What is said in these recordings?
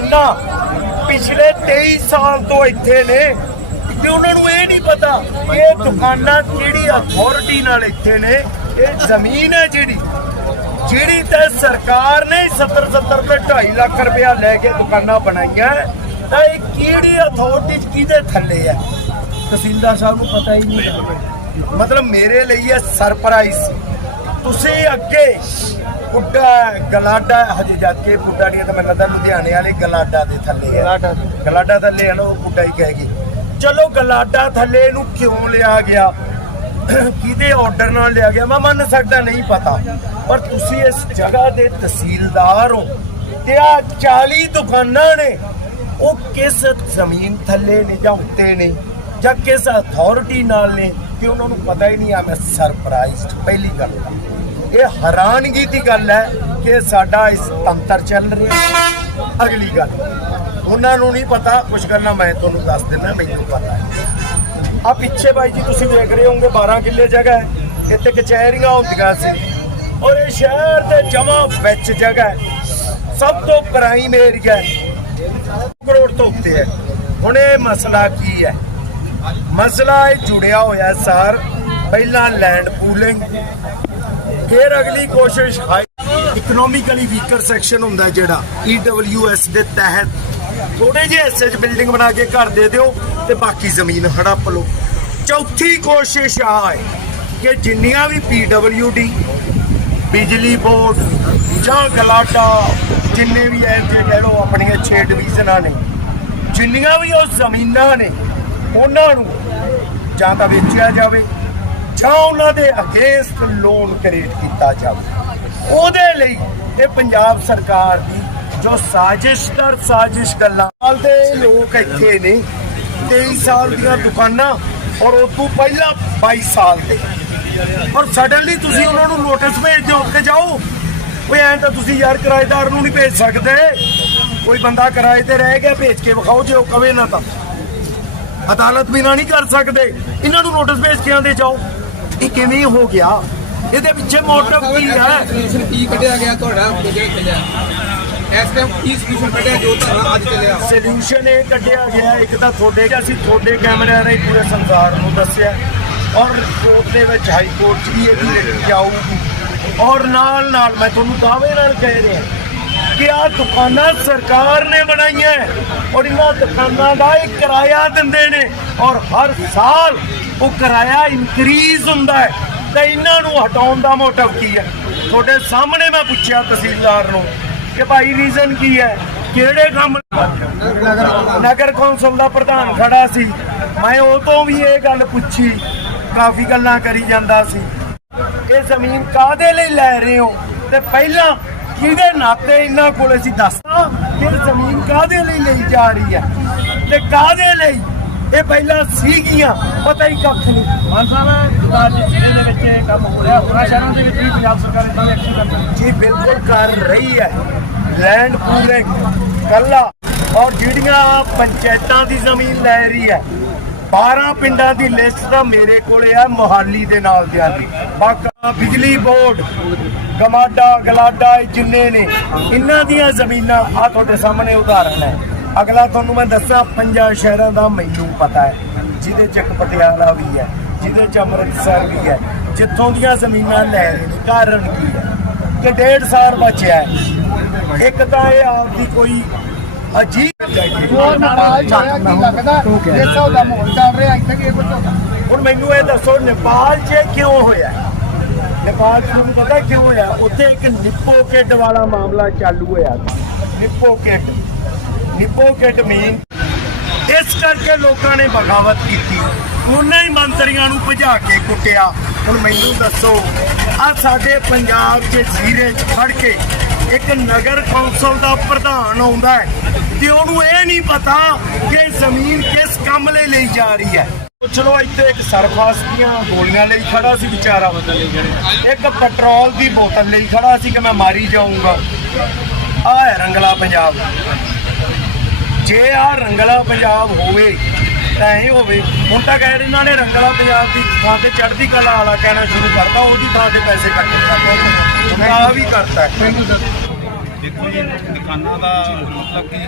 ਕਿਆ ਪਿਛਲੇ 23 ਸਾਲ ਤੋਂ ਇੱਥੇ ਨੇ ਤੇ ਉਹਨਾਂ ਨੂੰ ਇਹ ਨਹੀਂ ਪਤਾ ਇਹ ਦੁਕਾਨਾਂ ਕਿਹੜੀ ਅਥਾਰਟੀ ਨਾਲ ਇੱਥੇ ਨੇ, ਇਹ ਜ਼ਮੀਨ ਹੈ ਜਿਹੜੀ ਜਿਹੜੀ ਤੇ ਸਰਕਾਰ ਨੇ 70 70 ਤੇ 2.5 ਲੱਖ ਰੁਪਇਆ ਲੈ ਕੇ ਦੁਕਾਨਾਂ ਬਣਾਈਆਂ, ਤਾਂ ਇਹ ਕਿਹੜੀ ਅਥਾਰਟੀ ਕਿਹਦੇ ਥੱਲੇ ਹੈ? ਤਹਿਸੀਲਦਾਰ ਸਾਹਿਬ ਨੂੰ ਪਤਾ ਹੀ ਨਹੀਂ। ਮਤਲਬ ਮੇਰੇ ਲਈ ਇਹ ਸਰਪ੍ਰਾਈਜ਼। ਤੁਸੀਂ ਅੱਗੇ ਬੁੱਢਾ ਗਲਾਡਾ ਹਜੇ ਜਾ ਕੇ ਬੁੱਢਾ ਨਹੀਂ ਤਾਂ ਮੈਨੂੰ ਲੱਗਦਾ ਲੁਧਿਆਣੇ ਵਾਲੇ ਗਲਾਡਾ ਦੇ ਥੱਲੇ ਹੈ। ਗਲਾਡਾ ਥੱਲੇ ਹੈ ਨਾ ਉਹ ਬੁੱਢਾ ਹੀ ਕਹੇਗੀ ਚਲੋ ਗਲਾਡਾ ਥੱਲੇ ਇਹਨੂੰ ਕਿਉਂ ਲਿਆ ਗਿਆ? ਕਿਹਦੇ ਆਰਡਰ ਨਾਲ ਲਿਆ ਗਿਆ? ਮੈਂ ਮੰਨ ਸਕਦਾ ਨਹੀਂ ਪਤਾ। ਪਰ ਤੁਸੀਂ ਇਸ ਜਗ੍ਹਾ ਦੇ ਤਹਿਸੀਲਦਾਰ ਹੋ ਤੇ ਆ 40 ਦੁਕਾਨਾਂ ਨੇ ਉਹ ਕਿਸ ਜ਼ਮੀਨ ਥੱਲੇ ਨੇ ਜਾਂ ਉੱਤੇ ਨੇ ਜਾਂ ਕਿਸ ਅਥਾਰਟੀ ਨਾਲ ਨੇ ਕਿ ਉਹਨਾਂ ਨੂੰ ਪਤਾ ਹੀ ਨਹੀਂ ਆ ਮੈਂ ਸਰਪ੍ਰਾਈਜ਼ਡ ਪਹਿਲੀ ਗੱਲ ਇਹ ਹੈਰਾਨਗੀ ਦੀ ਗੱਲ ਹੈ ਕਿ ਸਾਡਾ ਇਸ ਤੰਤਰ ਚੱਲ ਰਿਹਾ ਅਗਲੀ ਗੱਲ, ਉਹਨਾਂ ਨੂੰ ਨਹੀਂ ਪਤਾ ਕੁਝ ਗੱਲਾਂ ਮੈਂ ਤੁਹਾਨੂੰ ਦੱਸ ਦਿੰਦਾ, ਮੈਨੂੰ ਪਤਾ ਹੈ। ਆ ਪਿੱਛੇ ਬਾਈ ਜੀ ਤੁਸੀਂ ਦੇਖ ਰਹੇ ਹੋਗੇ 12 ਕਿੱਲੇ ਜਗ੍ਹਾ ਹੈ, ਇੱਥੇ ਕਚਹਿਰੀਆਂ ਹੁੰਦੀਆਂ ਸੀ। ਔਰ ਇਹ ਸ਼ਹਿਰ ਦੇ ਜਮਾ ਵਿੱਚ ਜਗ੍ਹਾ ਸਭ ਤੋਂ ਪ੍ਰਾਈਮ ਏਰੀਆ ਕਰੋੜ ਤੋਂ ਉੱਤੇ ਹੈ। ਹੁਣ ਇਹ ਮਸਲਾ ਕੀ ਹੈ? ਮਸਲਾ ਇਹ ਜੁੜਿਆ ਹੋਇਆ ਸਰ। ਪਹਿਲਾਂ ਲੈਂਡ ਪੂਲਿੰਗ ਫਿਰ ਅਗਲੀ ਕੋਸ਼ਿਸ਼ ਇਕਨੋਮਿਕਲੀ ਵੀਕਰ ਸੈਕਸ਼ਨ ਹੁੰਦਾ ਜਿਹੜਾ EWS ਦੇ ਤਹਿਤ। ਥੋੜੇ ਜਿਹੇ ਹਿੱਸੇ 'ਚ ਬਿਲਡਿੰਗ ਬਣਾ ਕੇ ਘਰ ਦੇ ਦਿਓ ਤੇ ਬਾਕੀ ਜ਼ਮੀਨ ਹੜੱਪ ਲਓ। ਚੌਥੀ ਕੋਸ਼ਿਸ਼ ਆ ਹੈ ਕਿ ਜਿੰਨੀਆਂ ਵੀ PWD ਬਿਜਲੀ ਬੋਰਡ ਜਾਂ ਗਲਾਟਾ ਜਿੰਨੇ ਵੀ ਐ ਤੇ ਕਹਿ ਲਓ ਆਪਣੀਆਂ 6 ਡਿਵੀਜ਼ਨਾਂ ਨੇ, ਜਿੰਨੀਆਂ ਵੀ ਉਹ ਜ਼ਮੀਨਾਂ ਨੇ, ਉਹਨਾਂ ਨੂੰ ਜਾਂ ਤਾਂ ਵੇਚਿਆ ਜਾਵੇ ਜਾਂ ਉਹਨਾਂ ਦੇ ਅਗੇਂਸਟ ਲੋਨ ਕ੍ਰੀਏਟ ਕੀਤਾ ਜਾਵੇ। ਉਹਦੇ ਲਈ ਇਹ ਪੰਜਾਬ ਸਰਕਾਰ ਦੀ ਜੋ ਸਾਜ਼ਿਸ਼ ਦਰ ਸਾਜ਼ਿਸ਼ ਗੱਲਾਂ ਦੇ ਲੋਕ ਇੱਥੇ ਨੇ 23 ਸਾਲ ਦੀਆਂ ਦੁਕਾਨਾਂ ਔਰ ਉਸ ਤੋਂ ਪਹਿਲਾਂ 22 ਸਾਲ ਦੇ। ਔਰ ਸਡਨਲੀ ਤੁਸੀਂ ਉਹਨਾਂ ਨੂੰ ਨੋਟਿਸ ਭੇਜ ਦਿਓ ਕਿ ਜਾਓ। ਕੋਈ ਐਂ ਤਾਂ ਤੁਸੀਂ ਯਾਰ ਕਿਰਾਏਦਾਰ ਨੂੰ ਨਹੀਂ ਭੇਜ ਸਕਦੇ। ਕੋਈ ਬੰਦਾ ਕਿਰਾਏ ਤੇ ਰਹਿ ਗਿਆ, ਭੇਜ ਕੇ ਵਿਖਾਓ ਜੇ ਉਹ ਕਵੇ ਨਾ ਤਾਂ। ਅਦਾਲਤ ਬਿਨਾ ਨਹੀਂ ਕਰ ਸਕਦੇ। ਇਹਨਾਂ ਨੂੰ ਨੋਟਿਸ ਭੇਜ ਕੇ ਆਂਦੇ ਜਾਓ। ਇਹ ਕਿਵੇਂ ਹੋ ਗਿਆ? ਇਹਦੇ ਪਿੱਛੇ ਮੋਟਿਵ ਕੀ ਹੈ? ਸੋਲੂਸ਼ਨ ਕੀ ਕੱਢਿਆ ਗਿਆ ਤੁਹਾਡਾ? ਜਿਹੜਾ ਚੱਲਿਆ ਇਸ ਟਾਈਮ ਕੀ ਸੋਲੂਸ਼ਨ ਕੱਢਿਆ ਜੋ ਤੁਹਾਡਾ ਅੱਜ ਚੱਲਿਆ? ਸੋਲੂਸ਼ਨ ਇਹ ਕੱਢਿਆ ਗਿਆ ਇੱਕ ਤਾਂ ਤੁਹਾਡੇ ਅਸੀਂ ਤੁਹਾਡੇ ਕੈਮਰਿਆਂ ਰਾਹੀਂ ਪੂਰੇ ਸੰਸਾਰ ਨੂੰ ਦੱਸਿਆ। ਔਰ ਕੋਰਟ ਦੇ ਵਿੱਚ ਹਾਈ ਕੋਰਟ 'ਚ ਵੀ ਇਹਦੀ ਲਿਖੀ ਜਾਊਗੀ। ਔਰ ਨਾਲ ਨਾਲ ਮੈਂ ਤੁਹਾਨੂੰ ਦਾਅਵੇ ਨਾਲ ਕਹਿ ਰਿਹਾ ਕਿ ਆ ਦੁਕਾਨਾਂ ਸਰਕਾਰ ਨੇ ਬਣਾਈਆਂ ਔਰ ਇਹਨਾਂ ਦੁਕਾਨਾਂ ਦਾ ਇਹ ਕਿਰਾਇਆ ਦਿੰਦੇ ਨੇ। ਔਰ ਹਰ ਸਾਲ ਉਹ ਕਿਰਾਇਆ ਇਨਕਰੀਜ਼ ਹੁੰਦਾ ਹੈ ਤਾਂ ਇਹਨਾਂ ਨੂੰ ਹਟਾਉਣ ਦਾ ਮੋਟਿਵ ਕੀ ਹੈ? ਤੁਹਾਡੇ ਸਾਹਮਣੇ ਮੈਂ ਪੁੱਛਿਆ ਤਹਿਸੀਲਦਾਰ ਨੂੰ ਕਿ ਭਾਈ ਰੀਜ਼ਨ ਕੀ ਹੈ? ਕਿਹੜੇ ਕੰਮ ਨਗਰ ਕੌਂਸਲ ਦਾ ਪ੍ਰਧਾਨ ਖੜਾ ਸੀ। ਮੈਂ ਉਹ ਤੋਂ ਵੀ ਇਹ ਗੱਲ ਪੁੱਛੀ, ਕਾਫੀ ਗੱਲਾਂ ਕਰੀ ਜਾਂਦਾ ਸੀ। ਇਹ ਜ਼ਮੀਨ ਕਾਦੇ ਲਈ ਲੈ ਰਹੇ ਹੋ? ਤੇ ਪਹਿਲਾਂ ਕਿਹਦੇ ਨਾਤੇ ਇਹਨਾਂ ਕੋਲ ਅਸੀਂ ਦੱਸਾਂ ਕਿ ਜ਼ਮੀਨ ਕਾਦੇ ਲਈ ਲਈ ਜਾ ਰਹੀ ਹੈ? ਤੇ ਕਾਦੇ ਲਈ? ਇਹ ਪਹਿਲਾਂ ਸੀਗੀਆਂ ਪਤਾ ਹੀ ਕੱਖ ਨਹੀਂ। ਮਾਨ ਸਾਹਿਬ ਜ਼ਿਲ੍ਹੇ ਦੇ ਵਿੱਚ ਕੰਮ ਹੋ ਰਿਹਾ ਹੋਰਾਂ ਸ਼ਹਿਰਾਂ ਦੇ ਵਿੱਚ ਵੀ ਪੰਜਾਬ ਸਰਕਾਰ ਇਦਾਂ ਦੇ ਐਕਸ਼ਨ ਕਰਦੀ ਹੈ ਜੀ ਬਿਲਕੁਲ ਕਰ ਰਹੀ ਹੈ। ਲੈਂਡ ਪੂਲਿੰਗ ਕੱਲਾ। ਔਰ ਜਿਹੜੀਆਂ ਪੰਚਾਇਤਾਂ ਦੀ ਜ਼ਮੀਨ ਲੈ ਰਹੀ ਹੈ 12 ਪਿੰਡਾਂ ਦੀ ਲਿਸਟ ਤਾਂ ਮੇਰੇ ਕੋਲੇ ਆ ਮੋਹਾਲੀ ਦੇ ਨਾਲ ਦਿਆਂ ਦੀ ਬਾਕਾ ਬਿਜਲੀ ਬੋਰਡ ਗਮਾਡਾ ਗਲਾਡਾ ਜਿੰਨੇ ਨੇ ਇਹਨਾਂ ਦੀਆਂ ਜ਼ਮੀਨਾਂ ਆ ਤੁਹਾਡੇ ਸਾਹਮਣੇ ਉਦਾਹਰਨ ਹੈ। ਅਗਲਾ ਤੁਹਾਨੂੰ ਮੈਂ ਦੱਸਾਂ ਪੰਜਾਂ ਸ਼ਹਿਰਾਂ ਦਾ ਮੈਨੂੰ ਪਤਾ ਹੈ ਜਿਹਦੇ ਚ ਪਟਿਆਲਾ ਵੀ ਹੈ ਜਿਹਦੇ ਚ ਅੰਮ੍ਰਿਤਸਰ ਵੀ ਹੈ ਜਿੱਥੋਂ ਦੀਆਂ ਜ਼ਮੀਨਾਂ ਲੈ ਰਹੇ ਨੇ ਕਾਰਨ ਕੀ ਹੈ? ਕਿ ਡੇਢ ਸਾਲ ਬਚਿਆ ਹੈ। ਇੱਕ ਤਾਂ ਇਹ ਕੋਈ ਅਜੀਬ ਉਹ ਕੀ ਲੱਗਦਾ? ਹਿਸਾਬ ਦਾ ਮਾਹੌਲ ਚੱਲ ਰਿਹਾ ਇੱਥੇ ਵੀ ਇਹ ਕੁਝ ਹੁੰਦਾ? ਹੁਣ ਮੈਨੂੰ ਇਹ ਦੱਸੋ ਨੇਪਾਲ 'ਚ ਕਿਉਂ ਹੋਇਆ? ਨੇਪਾਲ 'ਚ ਤੁਹਾਨੂੰ ਪਤਾ ਕਿਉਂ ਹੋਇਆ? ਉੱਥੇ ਇੱਕ ਨਿੱਪੋ ਕਿੱਡ ਵਾਲਾ ਮਾਮਲਾ ਚਾਲੂ ਹੋਇਆ Nippo kit Nippo kid mean ਇਸ ਕਰਕੇ ਲੋਕਾਂ ਨੇ ਬਗਾਵਤ ਕੀਤੀ। ਉਹਨਾਂ ਹੀ ਮੰਤਰੀਆਂ ਨੂੰ ਭਜਾ ਕੇ ਕੁੱਟਿਆ। ਹੁਣ ਮੈਨੂੰ ਦੱਸੋ, ਆ ਸਾਡੇ ਪੰਜਾਬ 'ਚ ਜ਼ੀਰੇ 'ਚ ਫੜ ਕੇ ਇੱਕ ਨਗਰ ਕੌਂਸਲ ਦਾ ਪ੍ਰਧਾਨ ਆਉਂਦਾ ਹੈ ਤੇ ਉਹਨੂੰ ਇਹ ਨਹੀਂ ਪਤਾ ਕਿ ਜ਼ਮੀਨ ਕਿਸ ਕੰਮ ਲਈ ਲਈ ਜਾ ਰਹੀ ਹੈ। ਚਲੋ ਇੱਥੇ ਇੱਕ ਸਰਫਾਸ ਦੀਆਂ ਗੋਲੀਆਂ ਲਈ ਖੜਾ ਸੀ ਵਿਚਾਰਾ। ਇੱਕ ਪੈਟਰੋਲ ਦੀ ਬੋਤਲ ਲਈ ਖੜਾ ਸੀ ਕਿ ਮੈਂ ਮਾਰੀ ਜਾਊਂਗਾ। ਆ ਹੈ ਰੰਗਲਾ ਪੰਜਾਬ। ਜੇ ਆ ਰੰਗਲਾ ਪੰਜਾਬ ਹੋਵੇ, ਤਾਂ ਇਹ ਹੋਵੇ। ਹੁਣ ਤਾਂ ਕਹਿ ਇਹਨਾਂ ਨੇ ਰੰਗਲਾ ਪੰਜਾਬ ਦੀ ਥਾਂ ਤੇ ਚੜ੍ਹਦੀ ਕਲਾ ਵਾਲਾ ਕਹਿਣਾ ਸ਼ੁਰੂ ਕਰਤਾ, ਉਹਦੀ ਥਾਂ ਤੇ ਪੈਸੇ ਕੱਟ ਦਿੱਤਾ। ਗੁੰਮਰਾਹ ਵੀ ਕਰਤਾ ਦੇਖੋ ਜੀ, ਦੁਕਾਨਾਂ ਦਾ ਮਤਲਬ ਕਿ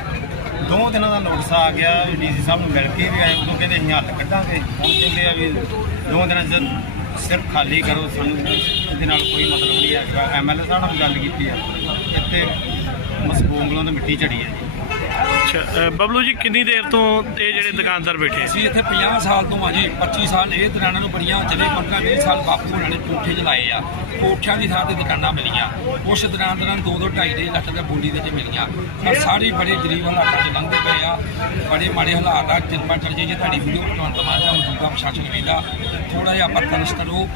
ਦੋ ਦਿਨਾਂ ਦਾ ਨੋਟਿਸ ਆ ਗਿਆ, ਡੀਸੀ ਸਾਹਿਬ ਨੂੰ ਮਿਲ ਕੇ ਵੀ ਆਏ ਉਦੋਂ ਕਹਿੰਦੇ ਅਸੀਂ ਹੱਲ ਕੱਢਾਂਗੇ। ਹੁਣ ਕਹਿੰਦੇ ਆ ਵੀ ਦੋ ਦਿਨਾਂ 'ਚ ਸਿਰਫ ਖਾਲੀ ਕਰੋ ਸਾਨੂੰ, ਇਹਦੇ ਨਾਲ ਕੋਈ ਮਤਲਬ ਨਹੀਂ ਹੈਗਾ। ਐਮਐਲਏ ਸਾਹਿਬ ਨਾਲ ਗੱਲ ਕੀਤੀ ਆ। ਇੱਥੇ ਮਸਬੂੰਗਲੋਂ ਤੋਂ ਮਿੱਟੀ ਝੜੀ ਹੈ ਜੀ। ਅੱਛਾ ਅ, ਬਬਲੂ ਜੀ ਕਿੰਨੀ ਦੇਰ ਤੋਂ ਇਹ ਜਿਹੜੇ ਦੁਕਾਨਦਾਰ ਬੈਠੇ? ਅਸੀਂ ਇੱਥੇ 50 ਸਾਲ ਤੋਂ ਆ ਜੀ 25 ਸਾਲ ਇਹ ਦੁਕਾਨਾਂ ਨੂੰ ਬੜੀਆਂ ਚਲੇ 15 20 ਸਾਲ ਬਾਪੂ ਹੋਣਾ ਨੇ ਕੋਠੇ ਚਲਾਏ ਆ। ਕੋਠਿਆਂ ਦੀ ਥਾਂ ਤੇ ਦੁਕਾਨਾਂ ਮਿਲੀਆਂ। ਉਸ ਦੁਕਾਨਦਾਰਾਂ ਨੂੰ 2 2 2.5 ਲੱਖ ਦਾ ਬੋਲੀ ਦੇ ਚ ਮਿਲੀਆਂ। ਪਰ ਸਾਰੇ ਬੜੇ ਗਰੀਬ ਹਾਲਾਤਾਂ 'ਚ ਲੰਘਦੇ ਪਏ ਆ। ਬੜੇ ਮਾੜੇ ਹਾਲਾਤ ਆ ਕਿਰਪਾ ਕਰ ਜੀ ਜੇ ਤੁਹਾਡੀ ਵੀਡੀਓ ਭਗਵੰਤ ਮਾਨ ਦਾ ਮੌਜੂਦਾ ਪ੍ਰਸ਼ਾਸਨ ਵੇਂਦਾ ਥੋੜਾ ਜਿਹਾ ਆਪਾਂ ਤਰਸ ਕਰੋ।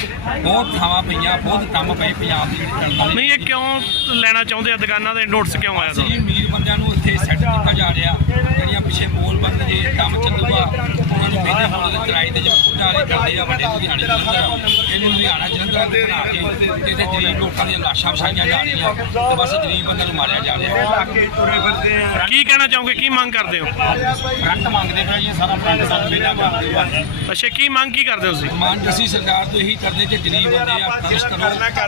ਬਹੁਤ ਥਾਵਾਂ ਪਈਆਂ ਬਹੁਤ ਕੰਮ ਪਏ ਪੰਜਾਬ ਦੇ ਜਿਹੜੇ ਕਰਨ ਵਾਲੇ। ਨਹੀਂ ਇਹ ਕਿਉਂ ਲੈਣਾ ਚਾਹੁੰਦੇ ਆ? ਦੁਕਾਨਾਂ ਦੇ ਨੋਟਿਸ ਕਿਉਂ ਆਇਆ ਤੁਹਾਨੂੰ ਅਮੀਰ ਬੰਦਿਆਂ ਨੂੰ ਇੱਥੇ ਸੈੱਟ ਕੀਤਾ ਜਾ ਰਿਹਾ। ਜਿਹੜੀਆਂ ਪਿੱਛੇ ਮੋਲ ਬੰਦ ਜੇ ਕੰਮ ਚੱਲੂਗਾ ਉਹਨਾਂ ਨੂੰ ਪਹਿਲੇ ਹੁਣ ਦੇ ਕਿਰਾਏ ਤੇ ਜਿਹੜਾ ਵਾਲੇ ਕਰਦੇ ਆ ਵੱਡੇ ਲੁਧਿਆਣੇ ਜਲੰਧਰ ਇਹਨੂੰ ਲੁਧਿਆਣਾ ਜਲੰਧਰ ਦੇ ਬਣਾ ਕੇ ਇੱਥੇ ਗਰੀਬ ਲੋਕਾਂ ਦੀਆਂ ਲਾਸ਼ਾਂ ਵਸਾਈਆਂ ਜਾ ਰਹੀਆਂ ਤੇ ਬਸ ਗਰੀਬ ਬੰਦੇ ਨੂੰ ਮਾਰਿਆ ਜਾ ਰਿਹਾ। ਇਲਾਕੇ ਤੁਰੇ ਫਿਰਦੇ ਆ ਕੀ ਕਹਿਣਾ ਚਾਹੋਗੇ? ਕੀ ਮੰਗ ਕਰਦੇ ਹੋ? ਫਰੰਟ ਮੰਗਦੇ ਪਏ ਜੀ ਸਾਰਾ ਫਰੰਟ ਸਾਨੂੰ ਵੇਲਾ ਕਰਦੇ ਪਏ ਅੱਛਾ ਕੀ ਮੰਗ ਕੀ ਕਰਦੇ ਹੋ ਤੁਸੀਂ? ਮਾਨ ਅਸੀਂ ਸਰਕਾਰ ਤੋਂ ਇਹੀ ਕਰਦੇ ਕਿ ਗਰੀਬ ਬੰਦੇ ਆ ਤਰਸ ਕਰੋ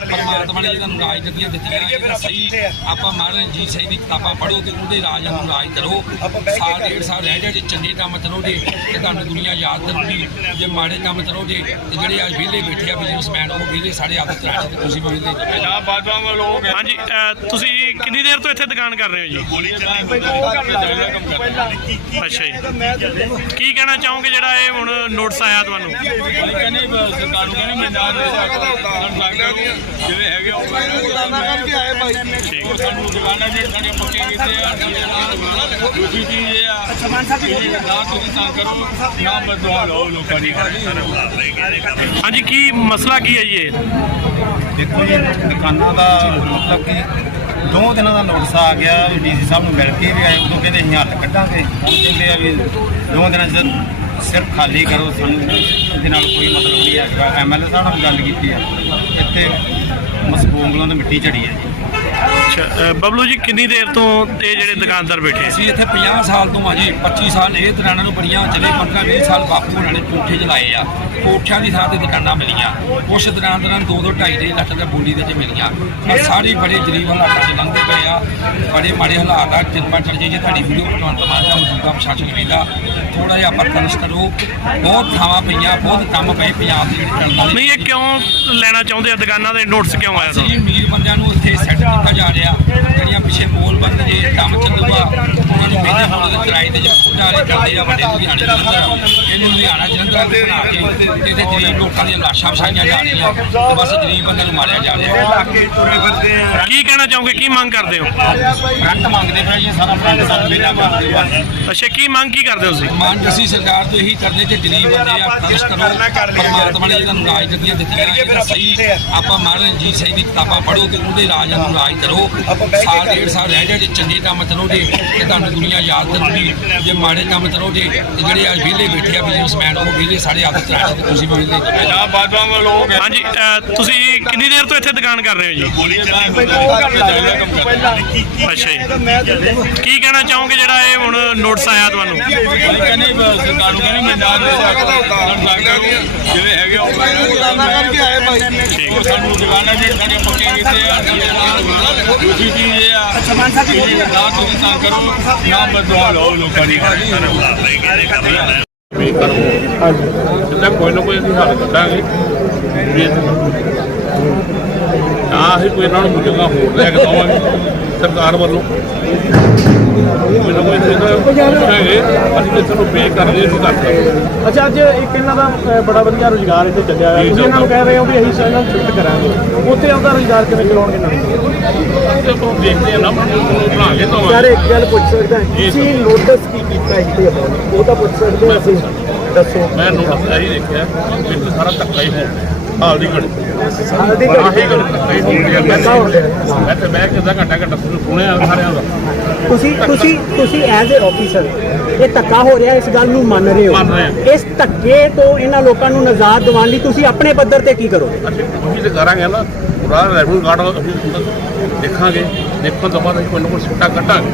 ਪਰਮਾਤਮਾ ਨੇ ਜਿਹੜਾ ਨੂੰ ਰਾਜ ਦਿੱਤੀਆਂ ਦਿੱਤੀਆਂ ਸਹੀ ਆਪਾਂ ਮਹਾਰਾਜ ਰਣਜੀਤ ਸਿੰਘ ਦੀ ਕਿਤਾਬਾਂ ਪੜ੍ਹੋ ਤੇ ਉਹਦੇ ਰਾਜ ਨੂੰ ਰਾਜ ਕਰੋ। ਸਾਲ ਡੇਢ ਸਾਲ ਰਹਿ ਜਾ ਜੇ ਚੰਗੇ ਕੰਮ ਕਰੋਗੇ ਤੇ ਤੁਹਾਨੂੰ ਦੁਨੀਆ ਯਾਦ ਕਰੂਗੀ ਜੇ ਮਾੜੇ ਕੰਮ ਕਰੋਗੇ ਤੇ ਜਿਹੜੇ ਅੱਜ ਵਿਹਲੇ ਬੈਠੇ ਆ ਬਿਜ਼ਨਸਮੈਨ ਉਹ ਵਿਹਲੇ ਸਾਡੇ ਆਦਤ ਰਾਜ ਤੁਸੀਂ ਵਿਹਲੇ ਪੰਜਾਬ ਬਾਜਵਾ ਵਾਲੇ ਹਾਂਜੀ ਅ, ਤੁਸੀਂ ਕਿੰਨੀ ਦੇਰ ਤੋਂ ਇੱਥੇ ਦੁਕਾਨ ਕਰ ਰਹੇ ਹੋ ਜੀ? ਅੱਛਾ ਜੀ। ਕੀ ਕਹਿਣਾ ਚਾਹੋਗੇ ਜਿਹੜਾ ਇਹ ਹੁਣ ਨੋਟਿਸ ਆਇਆ ਤੁਹਾਨੂੰ? ਕਹਿੰਦੇ ਸਰਕਾਰ ਨੂੰ ਕਹਿੰਦੇ ਮੈਂ ਨਾ ਦੇ ਸਕਦਾ ਜਿਵੇਂ ਹੈਗੇ ਉਹ ਉਹ ਸਾਨੂੰ ਦੁਕਾਨਾਂ ਜਿਹੜੇ ਸਾਡੇ ਪੱਕੇ ਕੀਤੇ ਆ ਦੂਜੀ ਚੀਜ਼ ਇਹ ਆ। ਕਿ ਨਾ ਤੁਸੀਂ ਤਾਂ ਕਰੋ ਨਾ ਬਦਵਾ ਲਓ ਲੋਕਾਂ ਦੀ ਹਾਂਜੀ ਕੀ ਮਸਲਾ ਕੀ ਹੈ ਜੀ ਇਹ? ਦੇਖੋ ਜੀ ਦੁਕਾਨਾਂ ਦਾ ਮਤਲਬ ਕਿ ਦੋ ਦਿਨਾਂ ਦਾ ਨੋਟਿਸ ਆ ਗਿਆ ਡੀਸੀ ਸਾਹਿਬ ਨੂੰ ਮਿਲ ਕੇ ਵੀ ਆਏ। ਉਦੋਂ ਕਹਿੰਦੇ ਅਸੀਂ ਹੱਥ ਕੱਢਾਂਗੇ। ਹੁਣ ਕਹਿੰਦੇ ਆ ਵੀ ਦੋ ਦਿਨਾਂ 'ਚ ਸਿਰਫ ਖਾਲੀ ਕਰੋ ਸਾਨੂੰ। ਇਹਦੇ ਨਾਲ ਕੋਈ ਮਤਲਬ ਨਹੀਂ ਹੈਗਾ। ਐਮਐਲਏ ਸਾਹਿਬ ਨਾਲ ਵੀ ਗੱਲ ਕੀਤੀ ਆ। ਇੱਥੇ ਮਸਬੂੰਗਲੋਂ ਤੋਂ ਮਿੱਟੀ ਝੜੀ ਹੈ ਜੀ। ਅੱਛਾ ਬਬਲੂ ਜੀ ਕਿੰਨੀ ਦੇਰ ਤੋਂ ਇਹ ਜਿਹੜੇ ਦੁਕਾਨਦਾਰ ਬੈਠੇ? ਅਸੀਂ ਇੱਥੇ 50 ਸਾਲ ਤੋਂ ਆ ਜੀ 25 ਸਾਲ ਇਹ ਦੁਕਾਨਾਂ ਨੂੰ ਬੜੀਆਂ ਚਲੇ 15 20 ਸਾਲ ਬਾਪੂ ਹੋਣਾ ਨੇ ਕੋਠੇ ਚਲਾਏ ਆ। ਕੋਠਿਆਂ ਦੀ ਥਾਂ ਤੇ ਦੁਕਾਨਾਂ ਮਿਲੀਆਂ। ਉਸ ਦੁਕਾਨਦਾਰਾਂ ਨੂੰ 2 2 2.5 ਲੱਖ ਦਾ ਬੋਲੀ ਦੇ ਚ ਮਿਲੀਆਂ। ਪਰ ਸਾਰੇ ਬੜੇ ਗਰੀਬ ਹਾਲਾਤਾਂ 'ਚ ਲੰਘਦੇ ਪਏ ਆ। ਬੜੇ ਮਾੜੇ ਹਾਲਾਤ ਆ ਕਿਰਪਾ ਕਰ ਜੀ ਜੇ ਤੁਹਾਡੀ ਵੀਡੀਓ ਭਗਵੰਤ ਮਾਨ ਦਾ ਮੌਜੂਦਾ ਪ੍ਰਸ਼ਾਸਨ ਵੇਂਦਾ ਥੋੜਾ ਜਿਹਾ ਆਪਾਂ ਤਰਸ ਕਰੋ। ਬਹੁਤ ਥਾਵਾਂ ਪਈਆਂ ਬਹੁਤ ਕੰਮ ਪਏ ਪੰਜਾਬ ਦੇ ਜਿਹੜੇ ਵਾਲੇ। ਨਹੀਂ ਇਹ ਕਿਉਂ ਲੈਣਾ ਚਾਹੁੰਦੇ ਆ? ਦੁਕਾਨਾਂ ਦੇ ਨੋਟਿਸ ਕਿਉਂ ਆਇਆ ਅਸੀਂ ਅਮੀਰ ਬੰਦਿਆਂ ਨੂੰ ਇੱਥੇ ਸੈੱਟ ਕੀਤਾ ਜਾ ਰਿਹਾ ਜਿਹੜੀਆਂ ਪਿੱਛੇ ਮੋਲ ਬੰਦ ਜੇ ਕੰਮ ਚੱਲੂਗਾ ਉਹਨਾਂ ਨੂੰ ਪਹਿਲੇ ਹੁਣ ਦੇ ਕਿਰਾਏ ਤੇ ਜਿਹੜਾ ਵਾਲੇ ਕਰਦੇ ਲੁਧਿਆਣੇ ਜਲੰਧਰ ਇਹਨੂੰ ਲੁਧਿਆਣਾ ਜਲੰਧਰ ਦੇ ਬਣਾ ਕੇ ਗਰੀਬ ਲੋਕਾਂ ਦੀਆਂ ਲਾਸ਼ਾਂ ਵਸਾਈਆਂ ਜਾ ਰਹੀਆਂ ਤੇ ਬਸ ਗਰੀਬ ਬੰਦੇ ਨੂੰ ਮਾਰਿਆ ਜਾ ਰਿਹਾ। ਕੀ ਕਹਿਣਾ ਚਾਹੋਗੇ? ਕੀ ਮੰਗ ਕਰਦੇ ਹੋ? ਫਰੰਟ ਮੰਗਦੇ ਪਏ ਜੀ ਸਾਰਾ ਫਰੰਟ ਸਾਨੂੰ ਵੇਲਾ ਕਰਦੇ ਅੱਛਾ ਕੀ ਮੰਗ ਕੀ ਕਰਦੇ ਹੋ ਤੁਸੀਂ? ਮਾਨ ਅਸੀਂ ਸਰਕਾਰ ਤੋਂ ਇਹੀ ਕਰਦੇ ਕਿ ਗਰੀਬ ਬੰਦੇ ਆ ਤਰਸ ਕਰੋ ਪਰਮਾਤਮਾ ਨੇ ਜਿਹੜਾ ਨੂੰ ਰਾਜ ਦਿੱਤੀਆਂ ਦਿੱਤੀਆਂ ਸਹੀ ਆਪਾਂ ਮਹਾਰਾਜ ਰਣਜੀਤ ਸਿੰਘ ਦੀ ਕਿਤਾਬਾਂ ਪੜ੍ਹੋ ਤੇ ਉਹਦੇ ਰਾਜ ਨੂੰ ਰਾਜ ਕਰੋ। ਸਾਲ ਡੇਢ ਸਾਲ ਰਹਿ ਜਾ ਜੇ ਚੰਗੇ ਕੰਮ ਕਰੋਗੇ ਤੇ ਤੁਹਾਨੂੰ ਦੁਨੀਆ ਯਾਦ ਕਰੂਗੀ। ਜੇ ਮਾੜੇ ਕੰਮ ਕਰੋਗੇ ਤੇ ਜਿਹੜੇ ਅੱਜ ਵਿਹਲੇ ਬੈਠੇ ਆ ਬਿਜ਼ਨਸਮੈਨ ਉਹ ਵਿਹਲੇ ਸਾਡੇ ਆਦਤ ਰਾਜ ਤੇ ਤੁਸੀਂ ਵੀ ਵਿਹਲੇ ਪੰਜਾਬ ਬਾਜਵਾ ਵਾਲੇ ਲੋਕ ਹਾਂਜੀ ਅ, ਤੁਸੀਂ ਕਿੰਨੀ ਦੇਰ ਤੋਂ ਇੱਥੇ ਦੁਕਾਨ ਕਰ ਰਹੇ ਹੋ ਜੀ ਅੱਛਾ ਜੀ ਕੀ ਕਹਿਣਾ ਚਾਹੋਗੇ ਜਿਹੜਾ ਇਹ ਹੁਣ ਨੋਟਿਸ ਆਇਆ ਤੁਹਾਨੂੰ ਕਹਿੰਦੇ ਸਰਕਾਰ ਨੂੰ ਕਹਿੰਦੇ ਮੈਂ ਨਾ ਦੇ ਸਕਦਾ ਜਿਵੇਂ ਹੈਗੇ ਉਹ ਉਹ ਸਾਨੂੰ ਦੁਕਾਨਾਂ ਜਿਹੜੇ ਸਾਡੇ ਪੱਕੇ ਕੀਤੇ ਆ ਦੂਜੀ ਚੀਜ਼ ਇਹ ਆ ਕਿ ਨਾ ਤੁਸੀਂ ਤਾਂ ਕਰੋ ਨਾ ਬਦਵਾ ਲਓ ਲੋਕਾਂ ਦੀ ਜਿੱਦਾਂ ਕੋਈ ਨਾ ਕੋਈ ਅਸੀਂ ਹੱਲ ਕੱਢਾਂਗੇ। ਵੀ ਇਹ ਤਾਂ ਅਸੀਂ ਕੋਈ ਇਹਨਾਂ ਨੂੰ ਮੁੱਦਿਆਂ ਹੋਰ ਲੈ ਕੇ ਦਵਾਂਗੇ। ਸਰਕਾਰ ਵੱਲੋਂ। ਕੋਈ ਨਾ ਕੋਈ ਇਹਦਾ ਪੁੱਛਾਂਗੇ ਅਸੀਂ ਕਿਸੇ ਨੂੰ ਪੇ ਕਰ ਲਈ ਅਸੀਂ ਕਰ ਅੱਛਾ ਅੱਜ ਇੱਕ ਇਹਨਾਂ ਦਾ ਬੜਾ ਵਧੀਆ ਰੋਜ਼ਗਾਰ ਇੱਥੇ ਚੱਲਿਆ ਹੋਇਆ। ਤੁਸੀਂ ਇਹਨਾਂ ਨੂੰ ਸਰ। ਕਹਿ ਰਹੇ ਹੋ ਵੀ ਅਸੀਂ ਇਹਨਾਂ ਨੂੰ ਸ਼ਿਫਟ ਕਰਾਂਗੇ। ਉੱਥੇ ਆਪਦਾ ਰੋਜ਼ਗਾਰ ਕਿਵੇਂ ਚਲਾਉਣਗੇ ਦੇਖਦੇ ਨਾ ਬਣਾ ਕੇ ਯਾਰ ਇੱਕ ਗੱਲ ਪੁੱਛ ਸਕਦਾ ਜੀ, ਤੁਸੀਂ ਨੋਟਿਸ ਕੀ ਕੀਤਾ ਇੱਥੇ ਉਹ ਤਾਂ ਪੁੱਛ ਸਕਦੇ ਅਸੀਂ। ਦੱਸੋ। ਮੈਂ ਨੋਟਿਸ ਇਹੀ ਦੇਖਿਆ ਕਿ ਇੱਥੇ ਸਾਰਾ ਧੱਕਾ ਹੀ ਹੋ ਰਿਹਾ ਹਾਲ ਦੀ ਘੜੀ। ਤੁਸੀਂ ਤੁਸੀਂ ਤੁਸੀਂ ਐਜ਼ ਅ ਆਫੀਸਰ ਇਹ ਧੱਕਾ ਹੋ ਰਿਹਾ ਇਸ ਗੱਲ ਨੂੰ ਮੰਨ ਰਹੇ ਹੋ। ਇਸ ਧੱਕੇ ਤੋਂ ਇਹਨਾਂ ਲੋਕਾਂ ਨੂੰ ਨਜ਼ਾਦ ਦਿਵਾਉਣ ਲਈ ਤੁਸੀਂ ਆਪਣੇ ਪੱਧਰ ਤੇ ਕੀ ਕਰੋਗੇ? ਅਸੀਂ ਕੋਸ਼ਿਸ਼ ਕਰਾਂਗੇ ਨਾ ਪੂਰਾ ਰੈਵਨਿਊ ਕਾਰਡ ਅਸੀਂ ਦੇਖਾਂਗੇ ਦੇਖਣ ਤੋਂ ਬਾਅਦ ਅਸੀਂ ਕੋਈ ਨਾ ਕੋਈ ਸਿੱਟਾ ਕੱਢਾਂਗੇ।